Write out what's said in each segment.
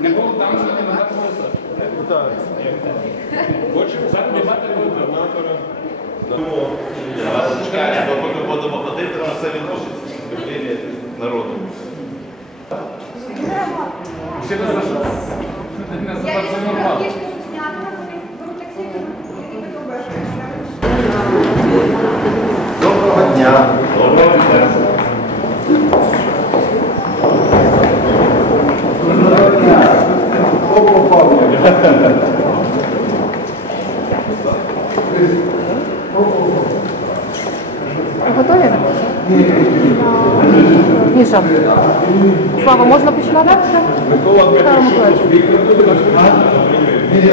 Не було там, що не надо було. Хочемо задбати Губернатора. Чекайте, бо поки будемо ходити, то все відноситься. Виявлення народу. Ще не за що. Не Я нормально. їх зняти, вони беруть таксі, і ви обмежуєш. Доброго дня. Доброго дня. Готові? Міша. Слава, можна починати? Микола наш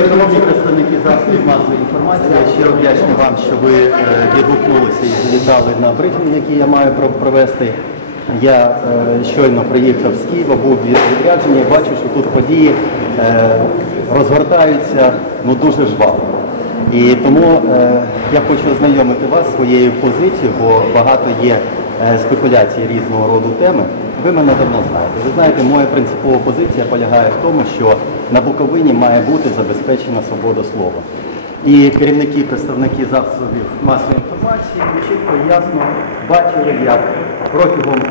Шановні представники засобів масової інформації, я щиро вдячний вам, що ви е, відгукнулися і завітали на брифінг, який я маю провести. Я е, щойно приїхав з Києва, був відрядження і бачу, що тут події е, розгортаються ну, дуже жваво. І тому е, я хочу ознайомити вас зі своєю позицією, бо багато є спекуляцій різного роду теми. Ви мене давно знаєте. Ви знаєте, моя принципова позиція полягає в тому, що на Буковині має бути забезпечена свобода слова. І керівники, представники засобів масової інформації чітко ясно бачили, як протягом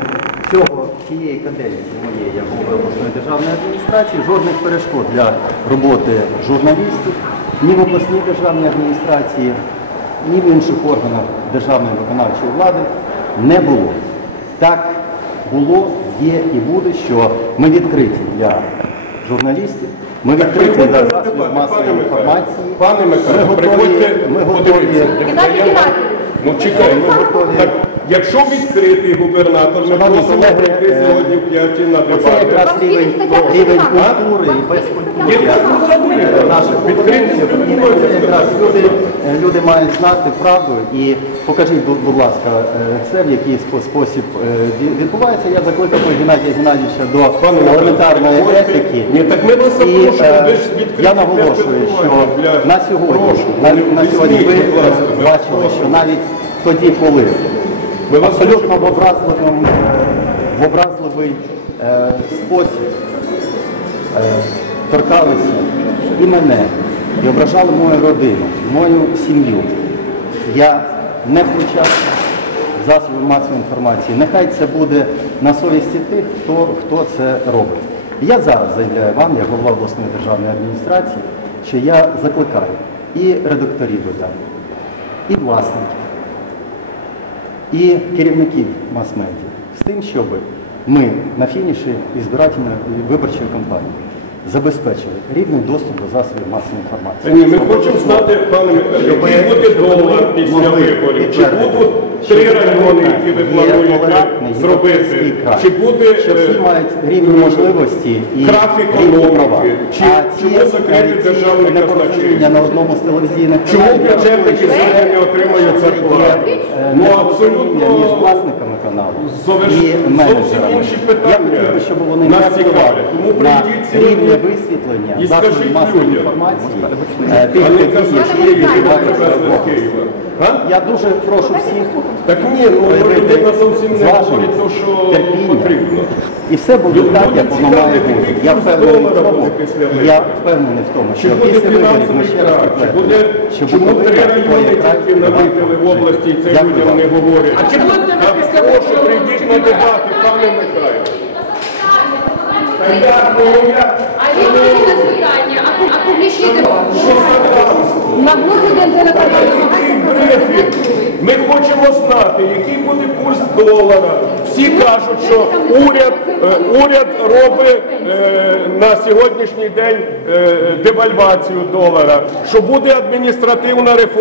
цього цієї каденції моєї як голови обласної державної адміністрації жодних перешкод для роботи журналістів ні в обласній державній адміністрації, ні в інших органах державної виконавчої влади не було. Так було, є і буде, що ми відкриті для журналістів, ми відкриті для засобів масової інформації. Пане Михайло, Ми готові- приходьте, ми готові. Ну чекай, Ми готові. Якщо відкритий губернатор, ми просимо прийти е, сьогодні в п'яті на дебати. якраз рівень, культури і без культури. якраз люди, е, люди мають знати правду. І покажіть, будь будь ласка, е, це в який спосіб е, відбувається. Я закликав Геннадія Геннадійовича до елементарної етики. Ні, так ми вас запрошуємо, е, я наголошую, що на сьогодні, на, сьогодні ви е, бачили, що навіть тоді, коли Ми абсолютно в образливому, е, в образливий е, спосіб е, торкалися і мене, і ображали мою родину, мою сім'ю. Я не втручався в засоби масової інформації. Нехай це буде на совісті тих, хто, хто це робить. Я зараз заявляю вам, як голова обласної державної адміністрації, що я закликаю і редакторів видань, і власників, і керівників мас-медіа. З тим, щоб ми на фініші ізбирательної виборчої кампанії забезпечили рівний доступ до засобів масової інформації. ні, ми хочемо знати, пане Михайло, який буде долар після виборів, чи будуть три райони, які ви плануєте зробити, чи буде що всі е, мають рівні можливості і крах рівні права. чи- чому закрити державне казначейство? на одному з телевізійних Чому бюджетники отримують це є зарплату? е, Ну, абсолютно між власниками каналу зовсім- і менеджерами. Я питання хотів би, щоб вони не впливали. Тому на прийдіть рівне висвітлення і засобів скажіть масової людям. інформації е, тих А не подій, казати, які що відбуваються привезли в з області. Києва. А? Я дуже прошу всіх Так ні, ну проявити людина зовсім не зваженість, говорить те, що терпіння. потрібно. І все буде Людям так, як воно має бути. Я впевнений в долара тому, буде після і виборів. впевнений в тому, Чи що буде після виборів ми фінансовий ще раз крах, чи підтвердимо, буде, що чому Буковина три райони тільки намітили в області, і це Дякую людям вам. не говорять. А чи будете ви після прошу, виборів прийдіть на дебати, пане Михайло. А я маю на запитання, а, пу- а публічні за? На Який? Ми хочемо знати, який буде курс долара. Всі кажуть, що уряд, е, уряд робить е, на сьогоднішній день е, девальвацію долара, що буде адміністративна реформа.